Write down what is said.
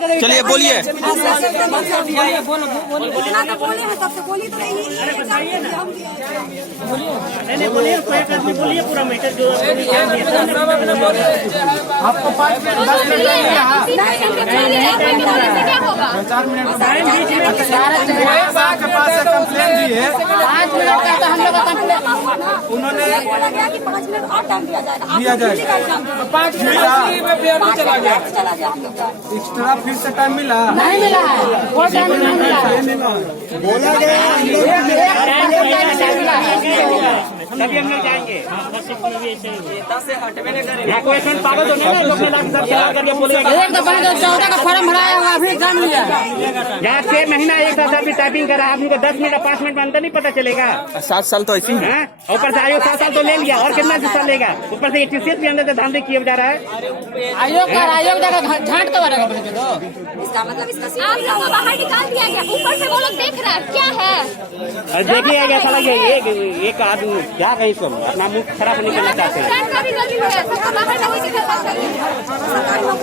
चलिए बोलिए। बोलिए पूरा मैटर जो आपको 5 मिनट 10 मिनट लगेगा। 4 मिनट आपके पास से कंप्लेन दी है, 5 मिनट का तो हम लोग का कंप्लेन उन्होंने कि 5 मिनट और टाइम दिया जाएगा। 5 मिनट चला गया एक्स्ट्रा, फिर से टाइम मिला नहीं मिला वो टाइम नहीं मिला बोला गया तभी हम लोग जाएंगे। यहाँ कोई पेशेंट पागल तो नहीं है, लोग ने लाख करके बोलेगा 14 का फॉर्म भराया हुआ अभी एग्जाम लिया। यहाँ 6 महीना एक साथ अभी टाइपिंग करा, आदमी को 10 मिनट 5 मिनट में अंदर नहीं पता चलेगा। 7 साल तो ऐसी है। ऊपर से आयोग 7 साल तो ले लिया और कितना साल लेगा। ऊपर से टीसीएस भी अंदर से धांधली किया जा रहा है। आयोग जाकर झांट तो मारेगा इसका मतलब इसका आप लोगों को बाहर निकाल दिया गया। ऊपर से वो लोग देख रहा है क्या है। देखिए साला एक आदमी क्या कहीं सब अपना मुंह खराब नहीं करना चाहते हैं।